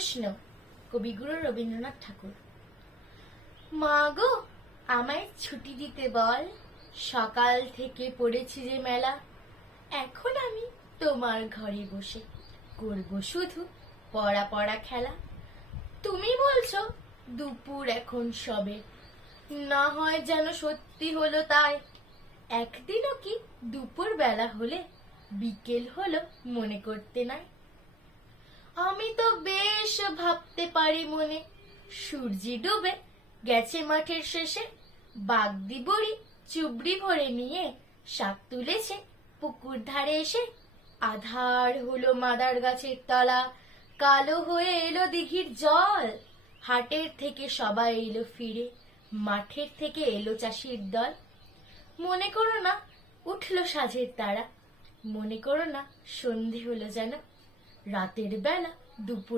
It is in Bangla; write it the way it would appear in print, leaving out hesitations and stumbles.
প্রশ্ন, কবিগুরু রবীন্দ্রনাথ ঠাকুর। মা গো, আমায় ছুটি দিতে বল, সকাল থেকে পড়েছি যে মেলা। এখন আমি তোমার ঘরে বসে করব শুধু পড়া পড়া খেলা। তুমি বলছো দুপুর এখন সবে, না হয় যেন সত্যি হলো তাই। একদিনও কি দুপুর বেলা হলে বিকেল হলো মনে করতে নাই? আমি তো বেশ ভাবতে পারি মনে, সূর্যি ডুবে গেছে মাঠের শেষে। বাগদি বড়ি চুবড়ি ভরে নিয়ে শাক তুলেছে পুকুর ধারে এসে। আধার হলো মাদার গাছের তলা, কালো হয়ে এলো দিঘির জল। হাটের থেকে সবাই এলো ফিরে, মাঠের থেকে এলো চাষির দল। মনে করো না উঠলো সাঁঝের তারা, মনে করো না সন্ধে হলো যেন। রাতের বেলা দুপুর